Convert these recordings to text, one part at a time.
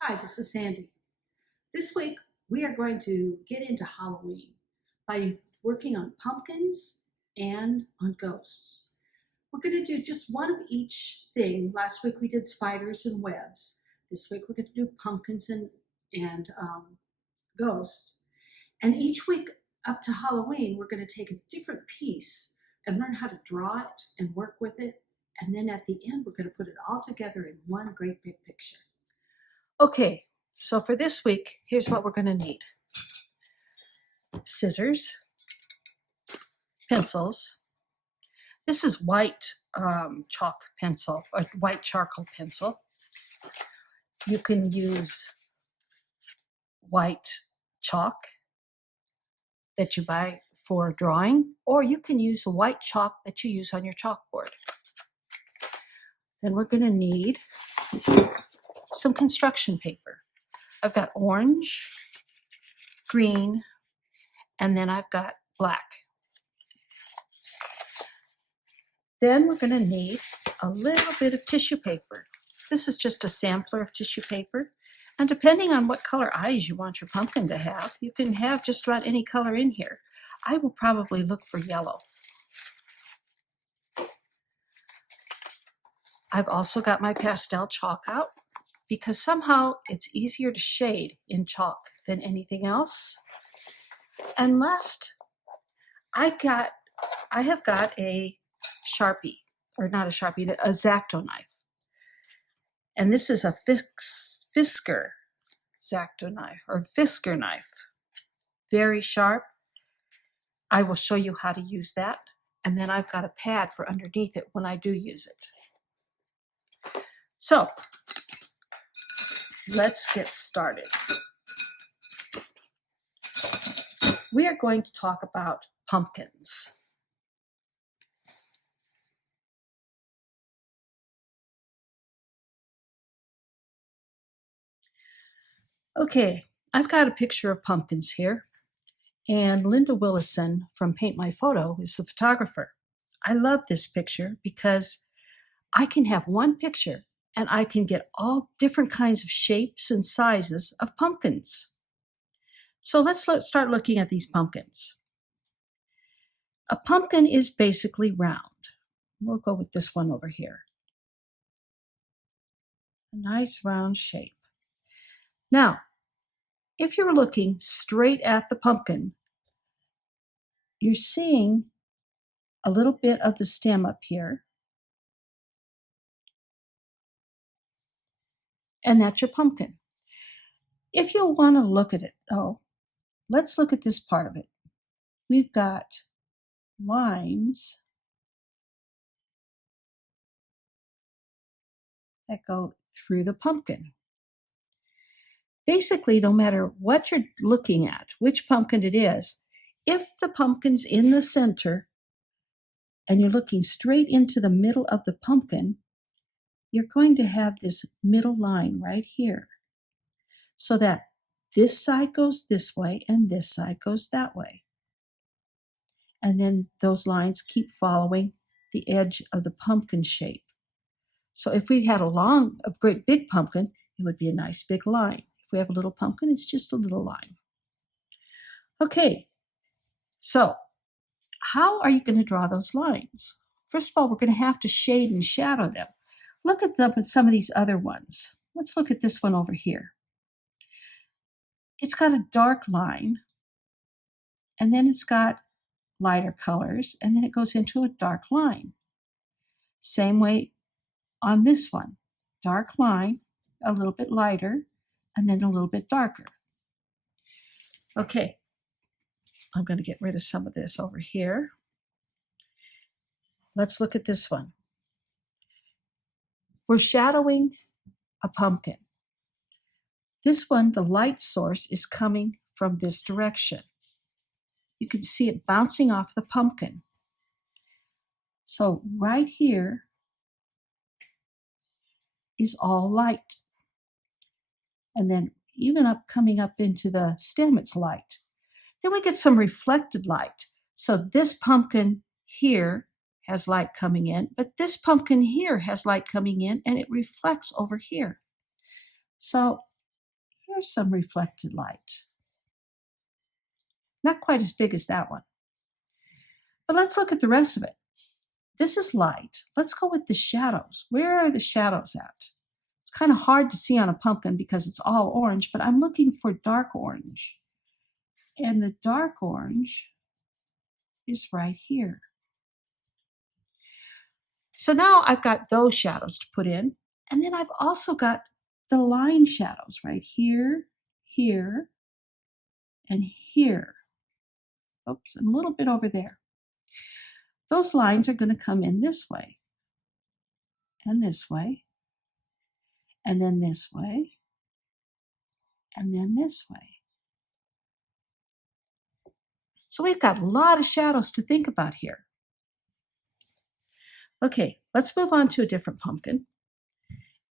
Hi, this is Sandy. This week we are going to get into Halloween by working on pumpkins and on ghosts. We're going to do just one of each thing. Last week we did spiders and webs. This week we're going to do pumpkins and ghosts. And each week up to Halloween, we're going to take a different piece and learn how to draw it and work with it. And then at the end, we're going to put it all together in one great big picture. Okay, so for this week, here's what we're going to need. Scissors, pencils. This is white chalk pencil, or white charcoal pencil. You can use white chalk that you buy for drawing, or you can use the white chalk that you use on your chalkboard. Then we're going to need some construction paper. I've got orange, green, and then I've got black. Then we're going to need a little bit of tissue paper. This is just a sampler of tissue paper. And depending on what color eyes you want your pumpkin to have, you can have just about any color in here. I will probably look for yellow. I've also got my pastel chalk out because somehow it's easier to shade in chalk than anything else. And last, I have got a Sharpie, or not a Sharpie, a X-Acto knife. And this is a Fiskar X-Acto knife, or Fiskar knife. Very sharp. I will show you how to use that. And then I've got a pad for underneath it when I do use it. So, let's get started. We are going to talk about pumpkins. Okay, I've got a picture of pumpkins here, and Linda Willison from Paint My Photo is the photographer. I love this picture because I can have one picture and I can get all different kinds of shapes and sizes of pumpkins. So let's start looking at these pumpkins. A pumpkin is basically round. We'll go with this one over here. A nice round shape. Now, if you're looking straight at the pumpkin, you're seeing a little bit of the stem up here. And that's your pumpkin. If you want to look at it, though, let's look at this part of it. We've got lines that go through the pumpkin. Basically, no matter what you're looking at, which pumpkin it is, if the pumpkin's in the center and you're looking straight into the middle of the pumpkin, you're going to have this middle line right here, so that this side goes this way and this side goes that way. And then those lines keep following the edge of the pumpkin shape. So if we had a great big pumpkin, it would be a nice big line. If we have a little pumpkin, it's just a little line. Okay, so how are you going to draw those lines? First of all, we're going to have to shade and shadow them. Look at some of these other ones. Let's look at this one over here. It's got a dark line, and then it's got lighter colors, and then it goes into a dark line. Same way on this one. Dark line, a little bit lighter, and then a little bit darker. Okay, I'm going to get rid of some of this over here. Let's look at this one. We're shadowing a pumpkin. This one, the light source is coming from this direction. You can see it bouncing off the pumpkin. So right here is all light. And then even coming up into the stem, it's light. Then we get some reflected light. So this pumpkin here has light coming in, but this pumpkin here has light coming in and it reflects over here. So There's some reflected light. Not quite as big as that one. But let's look at the rest of it. This is light. Let's go with the shadows. Where are the shadows at? It's kind of hard to see on a pumpkin because it's all orange, but I'm looking for dark orange. And the dark orange is right here. So now I've got those shadows to put in. And then I've also got the line shadows right here, here, and here. Oops, and a little bit over there. Those lines are going to come in this way, and this way, and then this way, and then this way. So we've got a lot of shadows to think about here. Okay, let's move on to a different pumpkin.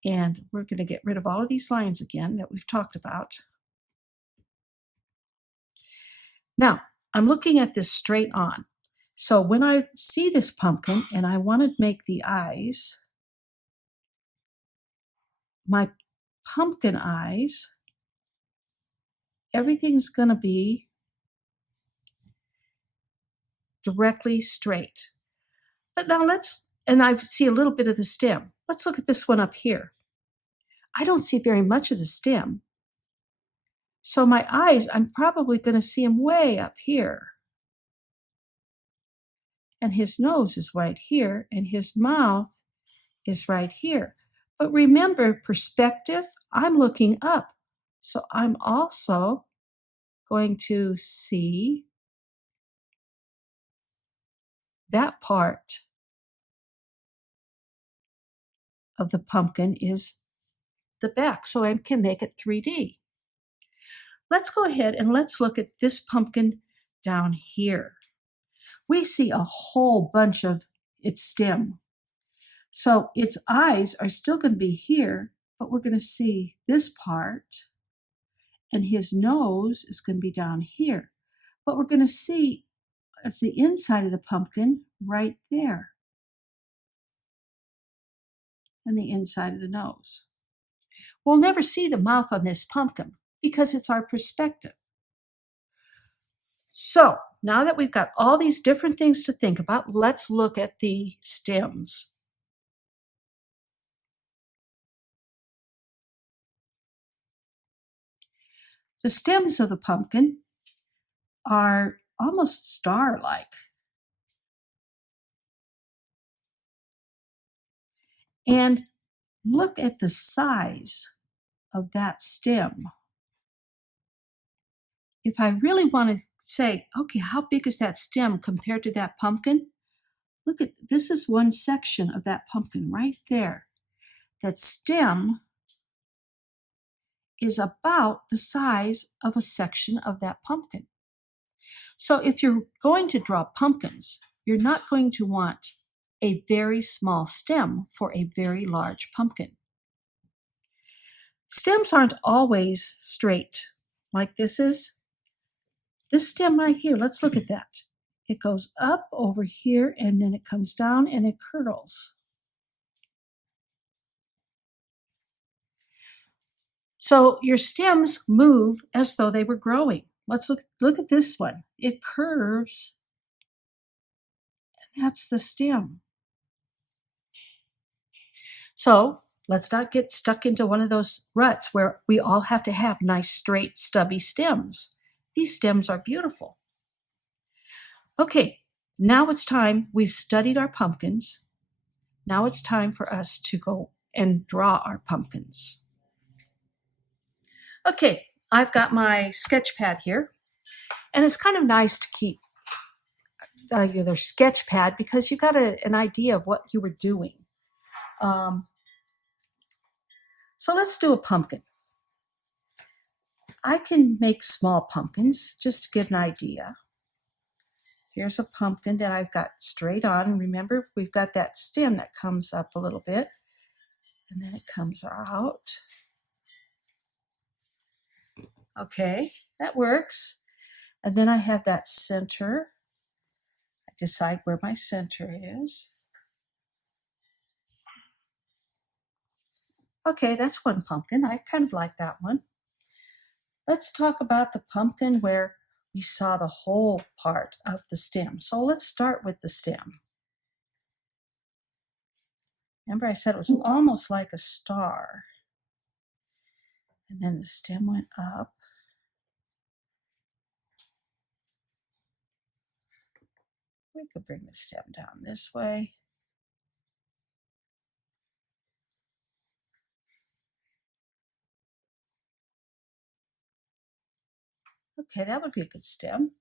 And we're going to get rid of all of these lines again that we've talked about. Now, I'm looking at this straight on. So when I see this pumpkin and I want to make the eyes, my pumpkin eyes, everything's going to be directly straight. But now and I see a little bit of the stem. Let's look at this one up here. I don't see very much of the stem. So my eyes, I'm probably going to see him way up here. And his nose is right here, and his mouth is right here. But remember, perspective, I'm looking up. So I'm also going to see that part of the pumpkin is the back, so I can make it 3D. Let's go ahead and let's look at this pumpkin down here. We see a whole bunch of its stem. So its eyes are still going to be here, but we're going to see this part, and his nose is going to be down here. But we're going to see it's the inside of the pumpkin right there, and the inside of the nose. We'll never see the mouth on this pumpkin because it's our perspective. So now that we've got all these different things to think about, let's look at the stems. The stems of the pumpkin are almost star-like. And look at the size of that stem. If I really want to say, okay, how big is that stem compared to that pumpkin? Look at, this is one section of that pumpkin right there. That stem is about the size of a section of that pumpkin. So if you're going to draw pumpkins, you're not going to want a very small stem for a very large pumpkin. Stems aren't always straight like this is. This stem right here, let's look at that. It goes up over here and then it comes down and it curls. So your stems move as though they were growing. Let's look at this one. It curves, and that's the stem. So let's not get stuck into one of those ruts where we all have to have nice, straight, stubby stems. These stems are beautiful. Okay, now it's time. We've studied our pumpkins. Now it's time for us to go and draw our pumpkins. Okay, I've got my sketch pad here, and it's kind of nice to keep your sketch pad because you got an idea of what you were doing. So let's do a pumpkin. I can make small pumpkins just to get an idea. Here's a pumpkin that I've got straight on. Remember, we've got that stem that comes up a little bit, and then it comes out. Okay, that works. And then I have that center. I decide where my center is. Okay, that's one pumpkin. I kind of like that one. let's talk about the pumpkin where we saw the whole part of the stem. So let's start with the stem. Remember I said it was almost like a star. And then the stem went up. We could bring the stem down this way. Okay, that would be a good stem.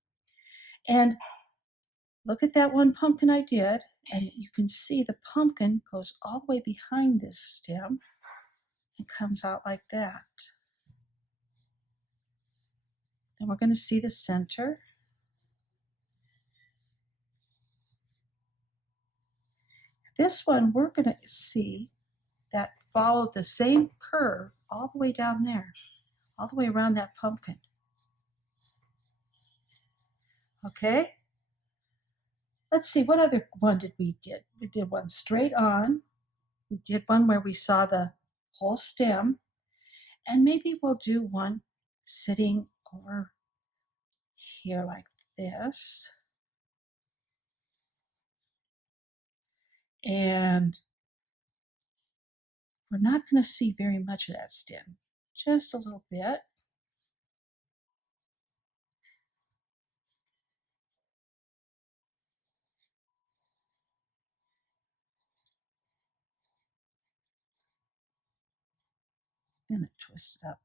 And look at that one pumpkin I did, and you can see the pumpkin goes all the way behind this stem and comes out like that. Then we're going to see the center. This one we're going to see that followed the same curve all the way down there, all the way around that pumpkin. Okay? Let's see, what other one did we did? We did one straight on. We did one where we saw the whole stem. And maybe we'll do one sitting over here like this. And we're not going to see very much of that stem, just a little bit. And twist it up.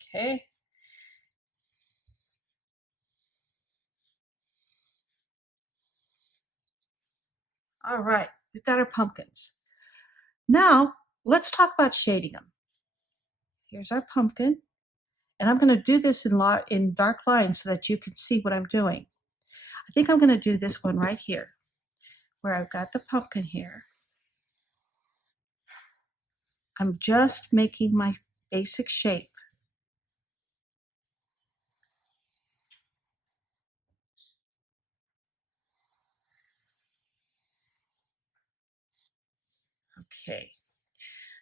Okay. All right, we've got our pumpkins. Now, let's talk about shading them. Here's our pumpkin. And I'm going to do this in dark lines so that you can see what I'm doing. I think I'm going to do this one right here, where I've got the pumpkin here. I'm just making my basic shape. Okay.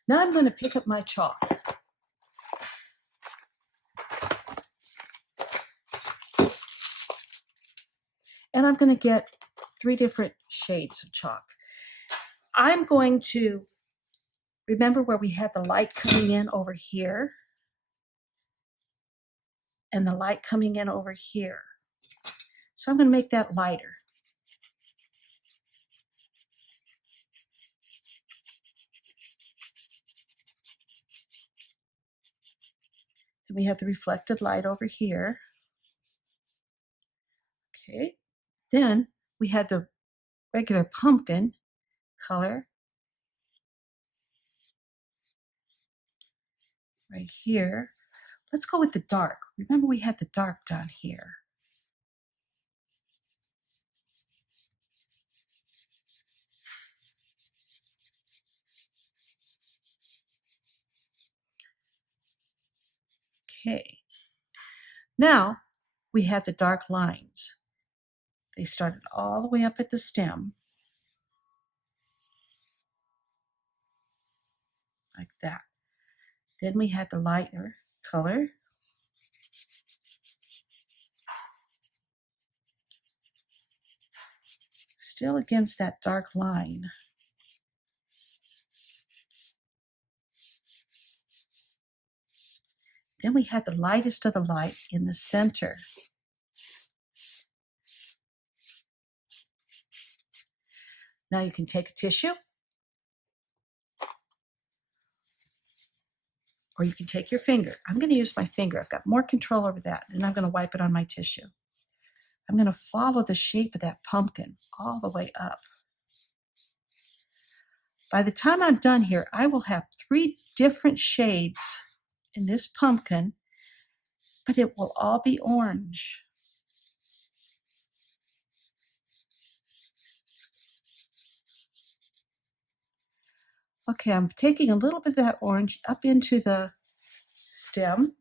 Now I'm going to pick up my chalk. And I'm going to get 3 different shades of chalk. I'm going to remember where we had the light coming in over here and the light coming in over here. So I'm going to make that lighter. Then we have the reflected light over here. Okay. Then we had the regular pumpkin color right here. Let's go with the dark. Remember we had the dark down here. Okay. Now we have the dark lines. They started all the way up at the stem, like that. Then we had the lighter color. Still against that dark line. Then we had the lightest of the light in the center. Now you can take a tissue, or you can take your finger. I'm going to use my finger. I've got more control over that. And I'm going to wipe it on my tissue. I'm going to follow the shape of that pumpkin all the way up. By the time I'm done here, I will have 3 different shades in this pumpkin, but it will all be orange. Okay, I'm taking a little bit of that orange up into the stem.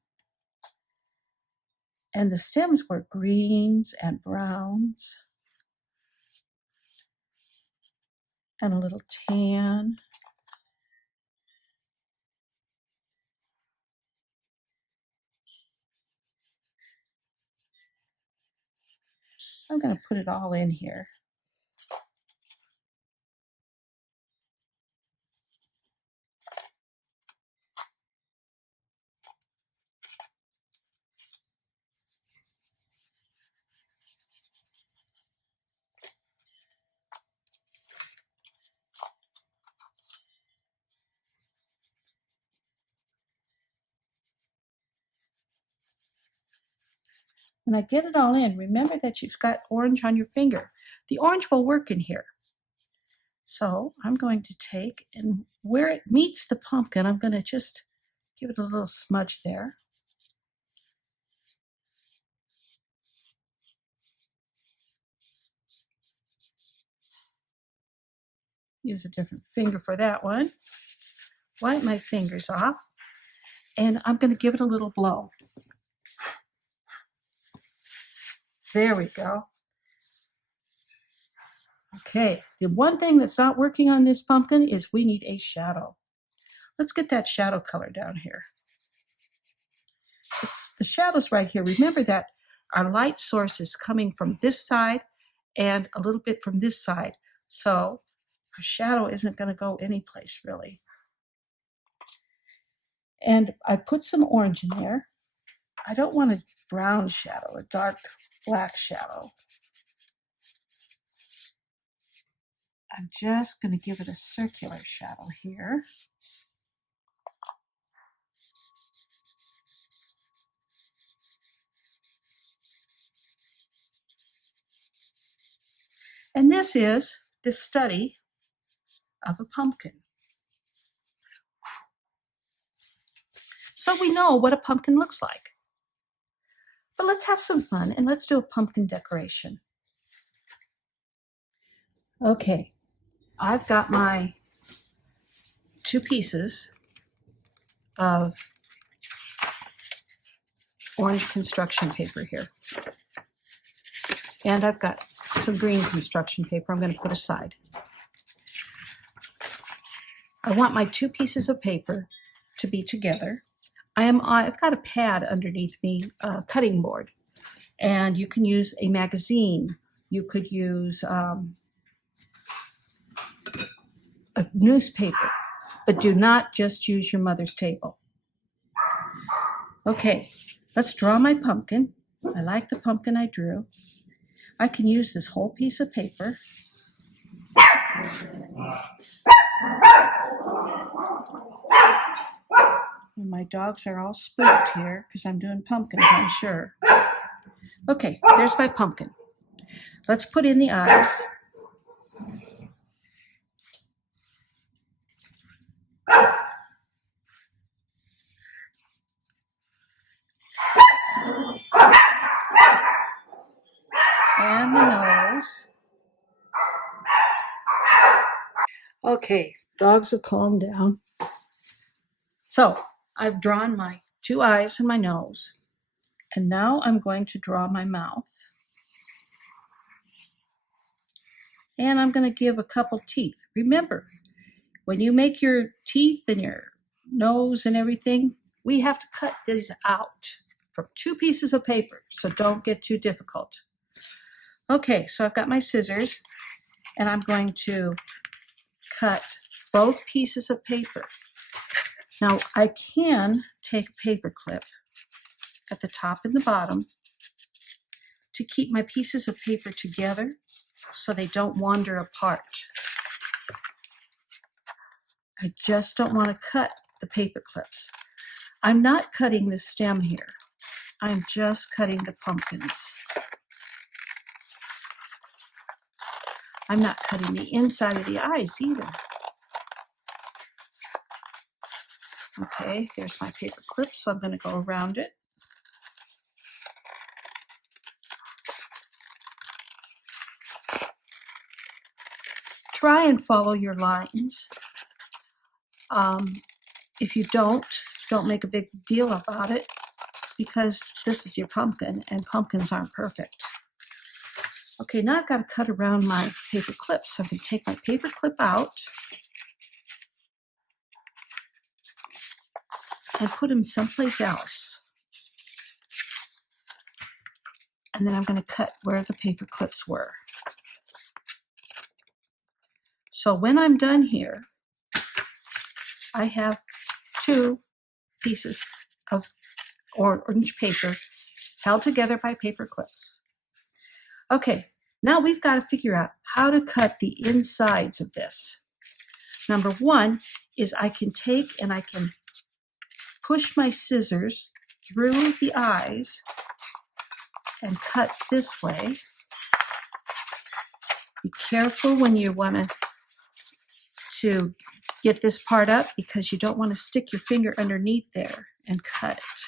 And the stems were greens and browns and a little tan. I'm going to put it all in here. When I get it all in, remember that you've got orange on your finger. The orange will work in here. So I'm going to take, and where it meets the pumpkin, I'm going to just give it a little smudge there. Use a different finger for that one. Wipe my fingers off, and I'm going to give it a little blow. There we go. Okay, the one thing that's not working on this pumpkin is we need a shadow. Let's get that shadow color down here. The shadow's right here. Remember that our light source is coming from this side and a little bit from this side. So our shadow isn't going to go anyplace really. And I put some orange in there. I don't want a brown shadow, a dark black shadow. I'm just going to give it a circular shadow here. And this is the study of a pumpkin. So we know what a pumpkin looks like. But let's have some fun and let's do a pumpkin decoration. Okay, I've got my 2 pieces of orange construction paper here. And I've got some green construction paper I'm going to put aside. I want my 2 pieces of paper to be together. I've got a pad underneath me, a cutting board, and you can use a magazine. You could use a newspaper, but do not just use your mother's table. Okay, let's draw my pumpkin. I like the pumpkin I drew. I can use this whole piece of paper. And my dogs are all spooked here because I'm doing pumpkins, I'm sure. Okay, there's my pumpkin. Let's put in the eyes. And the nose. Okay, dogs have calmed down. So I've drawn my 2 eyes and my nose. And now I'm going to draw my mouth. And I'm going to give a couple teeth. Remember, when you make your teeth and your nose and everything, we have to cut these out from 2 pieces of paper, so don't get too difficult. Okay, so I've got my scissors, and I'm going to cut both pieces of paper. Now, I can take a paper clip at the top and the bottom to keep my pieces of paper together so they don't wander apart. I just don't want to cut the paper clips. I'm not cutting the stem here. I'm just cutting the pumpkins. I'm not cutting the inside of the eyes either. Okay, there's my paper clip, so I'm going to go around it. Try and follow your lines. If you don't make a big deal about it, because this is your pumpkin and pumpkins aren't perfect. Okay, now I've got to cut around my paper clips. So I'm going to take my paper clip out and put them someplace else. And then I'm going to cut where the paper clips were. So when I'm done here, I have 2 pieces of orange paper held together by paper clips. Okay, now we've got to figure out how to cut the insides of this. Number 1 is I can take and I can push my scissors through the eyes and cut this way. Be careful when you want to get this part up, because you don't want to stick your finger underneath there and cut it.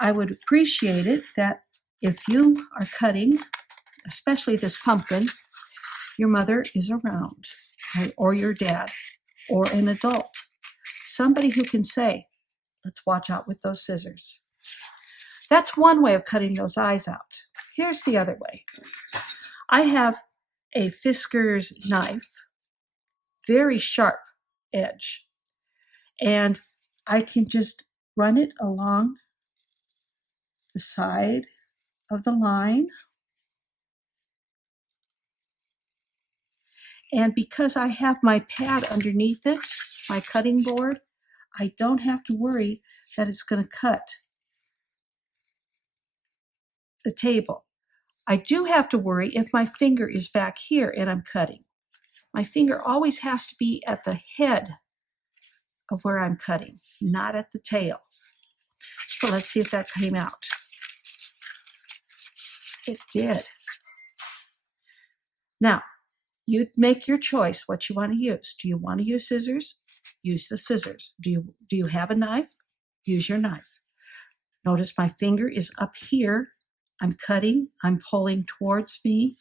I would appreciate it that if you are cutting, especially this pumpkin, your mother is around, right? Or your dad, or an adult. Somebody who can say, let's watch out with those scissors. That's one way of cutting those eyes out. Here's the other way. I have a Fiskar's knife, very sharp edge, and I can just run it along the side of the line. And because I have my pad underneath it, my cutting board, I don't have to worry that it's going to cut the table. I do have to worry if my finger is back here and I'm cutting. My finger always has to be at the head of where I'm cutting, not at the tail. So let's see if that came out. It did. Now, you make your choice what you want to use. Do you want to use scissors? Use the scissors. Do you have a knife? Use your knife. Notice my finger is up here. I'm cutting. I'm pulling towards me.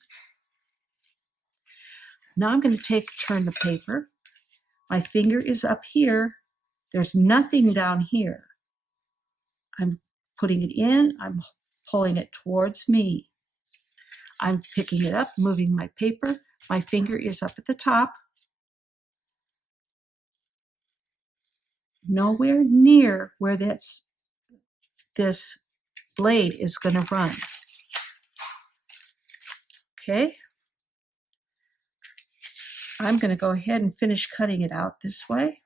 Now I'm going to turn the paper. My finger is up here. There's nothing down here. I'm putting it in. I'm pulling it towards me. I'm picking it up, moving my paper. My finger is up at the top. Nowhere near where this blade is going to run. Okay. I'm going to go ahead and finish cutting it out this way.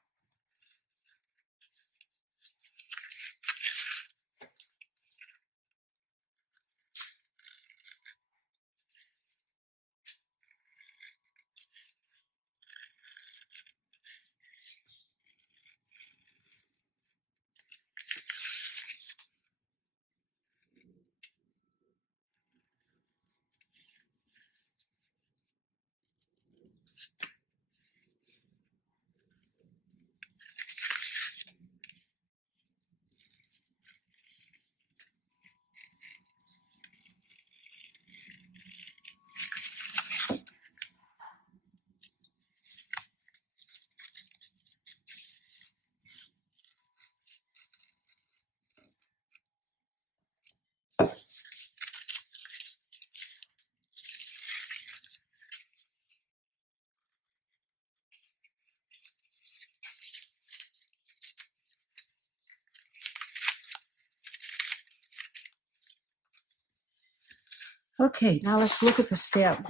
Okay, now let's look at the stem.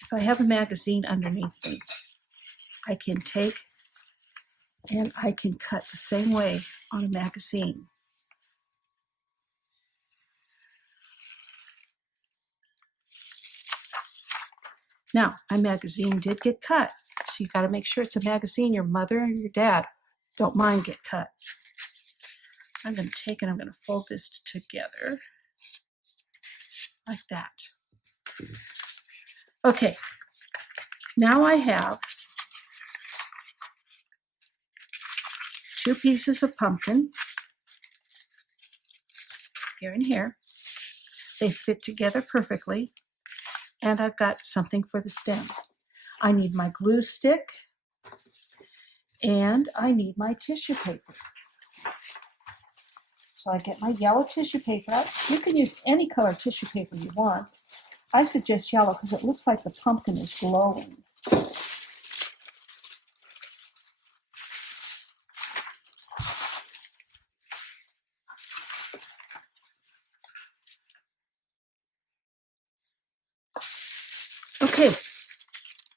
If I have a magazine underneath me, I can take and I can cut the same way on a magazine. Now, my magazine did get cut, so you got to make sure it's a magazine your mother and your dad don't mind get cut. I'm going to take and I'm going to fold this together like that. Okay, now I have 2 pieces of pumpkin here and here. They fit together perfectly, and I've got something for the stem. I need my glue stick, and I need my tissue paper. So I get my yellow tissue paper out. You can use any color tissue paper you want. I suggest yellow because it looks like the pumpkin is glowing.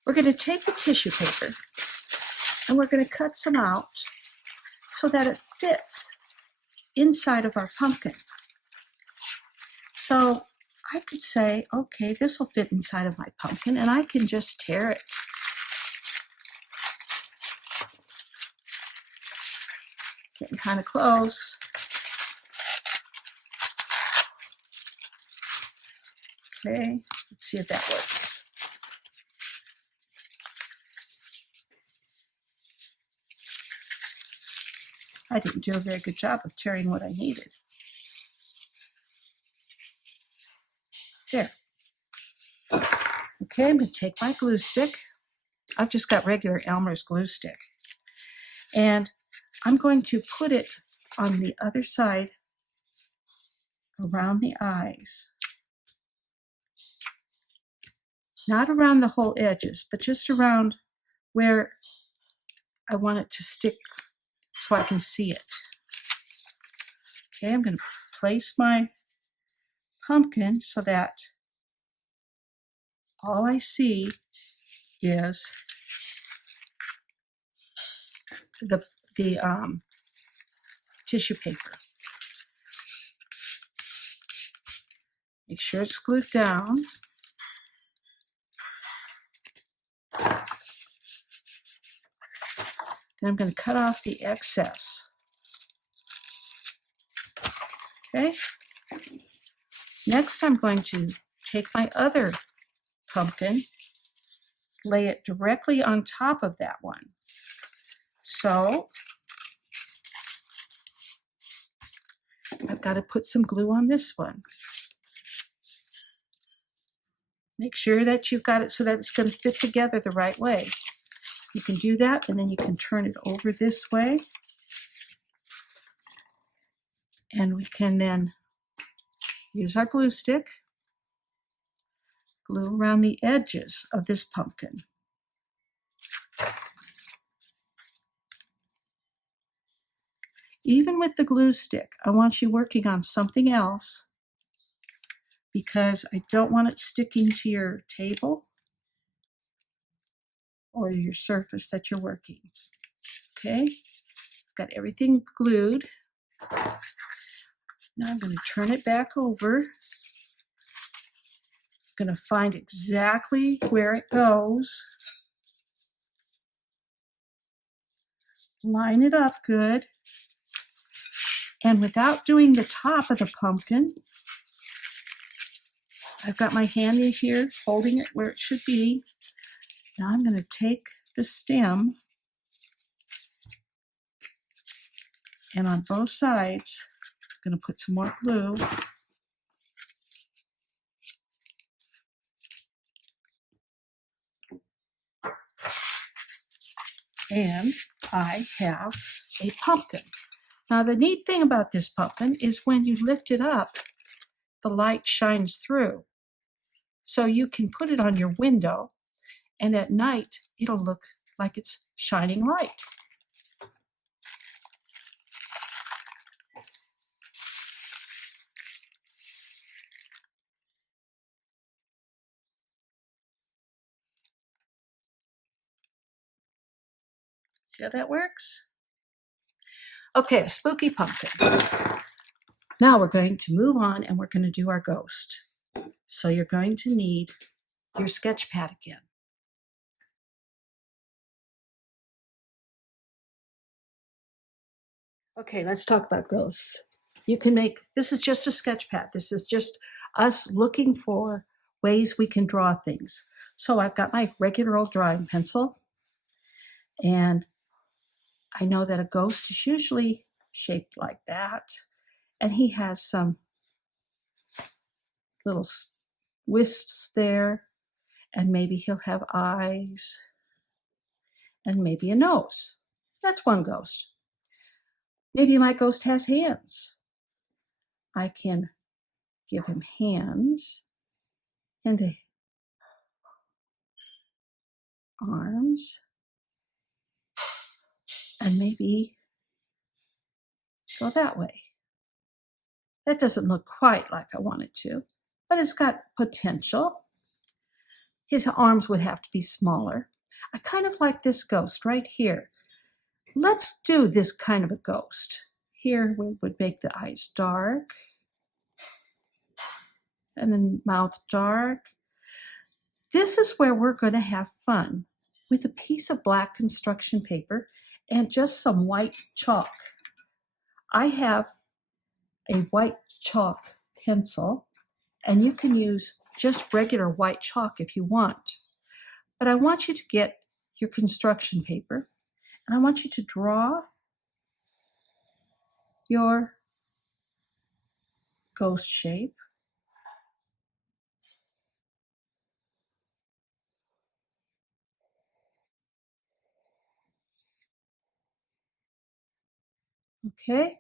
We're going to take the tissue paper and we're going to cut some out so that it fits inside of our pumpkin. So I could say, okay, this will fit inside of my pumpkin, and I can just tear it. Getting kind of close. Okay, let's see if that works. I didn't do a very good job of tearing what I needed. There. Okay, I'm going to take my glue stick. I've just got regular Elmer's glue stick. And I'm going to put it on the other side around the eyes. Not around the whole edges, but just around where I want it to stick so I can see it. Okay, I'm going to place my pumpkin so that all I see is the tissue paper. Make sure it's glued down. Then I'm going to cut off the excess. Okay. Next, I'm going to take my other pumpkin, lay it directly on top of that one. So I've got to put some glue on this one. Make sure that you've got it so that it's going to fit together the right way. You can do that, and then you can turn it over this way. And we can then use our glue stick, glue around the edges of this pumpkin. Even with the glue stick, I want you working on something else because I don't want it sticking to your table or your surface that you're working. Okay, I've got everything glued. Now I'm going to turn it back over. I'm going to find exactly where it goes. Line it up good. And without doing the top of the pumpkin, I've got my hand in here holding it where it should be. Now I'm going to take the stem and on both sides, I'm going to put some more glue. And I have a pumpkin. Now the neat thing about this pumpkin is when you lift it up, the light shines through. So you can put it on your window, and at night it'll look like it's shining light. See how that works? Okay, a spooky pumpkin. Now we're going to move on and we're going to do our ghost. So you're going to need your sketch pad again. Okay, let's talk about ghosts. You can make, this is just a sketch pad. This is just us looking for ways we can draw things. So I've got my regular old drawing pencil, and I know that a ghost is usually shaped like that, and he has some little wisps there, and maybe he'll have eyes, and maybe a nose. That's one ghost. Maybe my ghost has hands. I can give him hands and arms, and maybe go that way. That doesn't look quite like I want it to, but it's got potential. His arms would have to be smaller. I kind of like this ghost right here. Let's do this kind of a ghost. Here we would make the eyes dark and then mouth dark. This is where we're going to have fun with a piece of black construction paper and just some white chalk. I have a white chalk pencil, and you can use just regular white chalk if you want. But I want you to get your construction paper, and I want you to draw your ghost shape. Okay?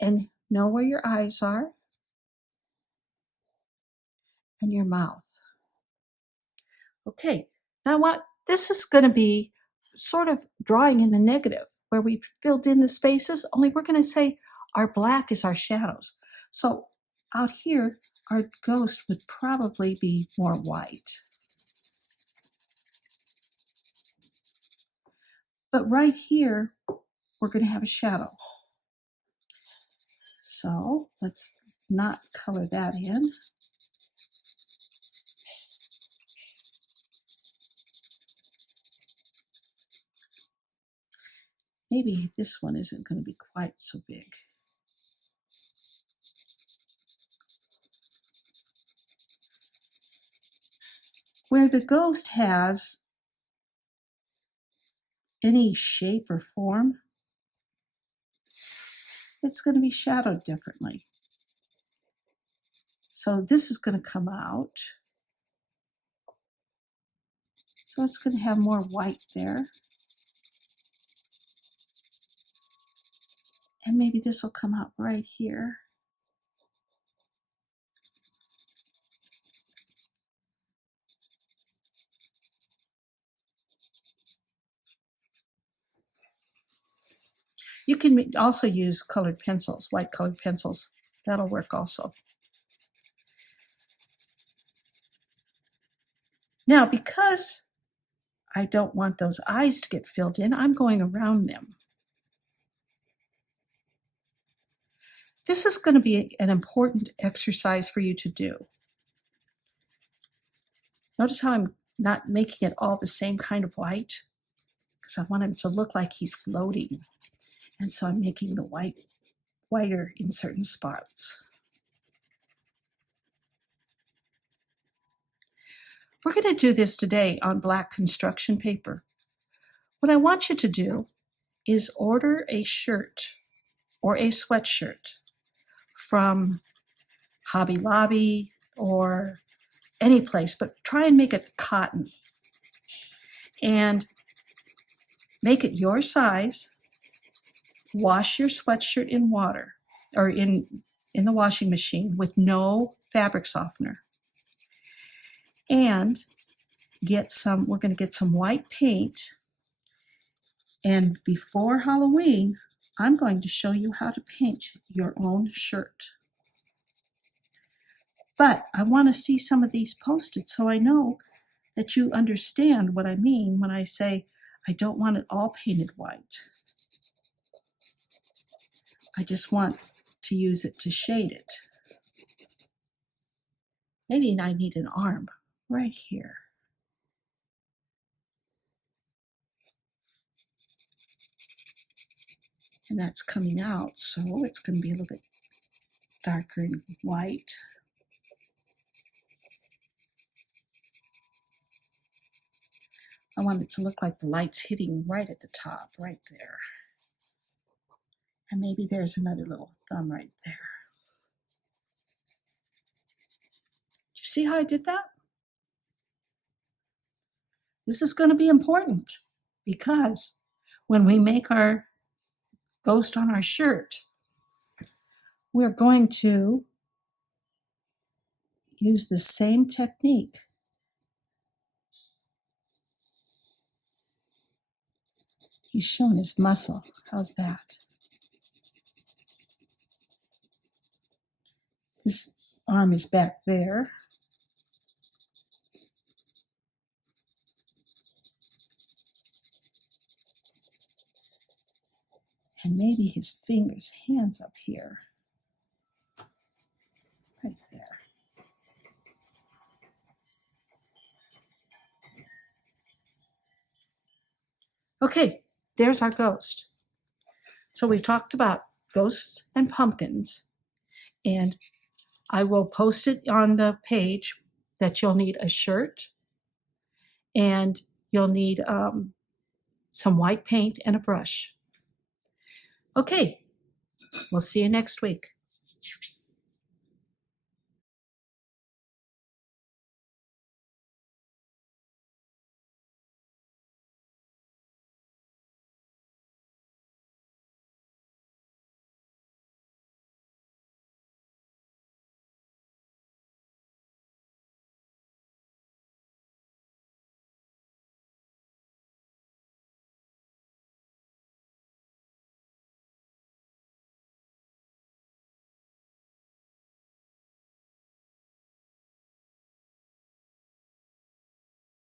And know where your eyes are and your mouth. Okay, now what this is going to be sort of drawing in the negative where we filled in the spaces, only we're going to say our black is our shadows. So out here, our ghost would probably be more white. But right here, we're going to have a shadow. So let's not color that in. Maybe this one isn't going to be quite so big. Where the ghost has any shape or form, it's going to be shadowed differently. So this is going to come out. So it's going to have more white there. And maybe this will come out right here. You can also use colored pencils, white colored pencils. That'll work also. Now, because I don't want those eyes to get filled in, I'm going around them. This is going to be an important exercise for you to do. Notice how I'm not making it all the same kind of white, because I want him to look like he's floating. And so I'm making the white whiter in certain spots. We're going to do this today on black construction paper. What I want you to do is order a shirt or a sweatshirt from Hobby Lobby or any place, but try and make it cotton. And make it your size. Wash your sweatshirt in water or in the washing machine with no fabric softener. And we're going to get some white paint. And before Halloween, I'm going to show you how to paint your own shirt. But I want to see some of these posted so I know that you understand what I mean when I say I don't want it all painted white. I just want to use it to shade it. Maybe I need an arm right here. And that's coming out, so it's going to be a little bit darker and white. I want it to look like the light's hitting right at the top, right there. And maybe there's another little thumb right there. Do you see how I did that? This is going to be important because when we make our ghost on our shirt, we're going to use the same technique. He's showing his muscle. How's that? His arm is back there. And maybe his fingers, hands up here. Right there. Okay, there's our ghost. So we've talked about ghosts and pumpkins, and I will post it on the page that you'll need a shirt, and you'll need some white paint and a brush. Okay, we'll see you next week.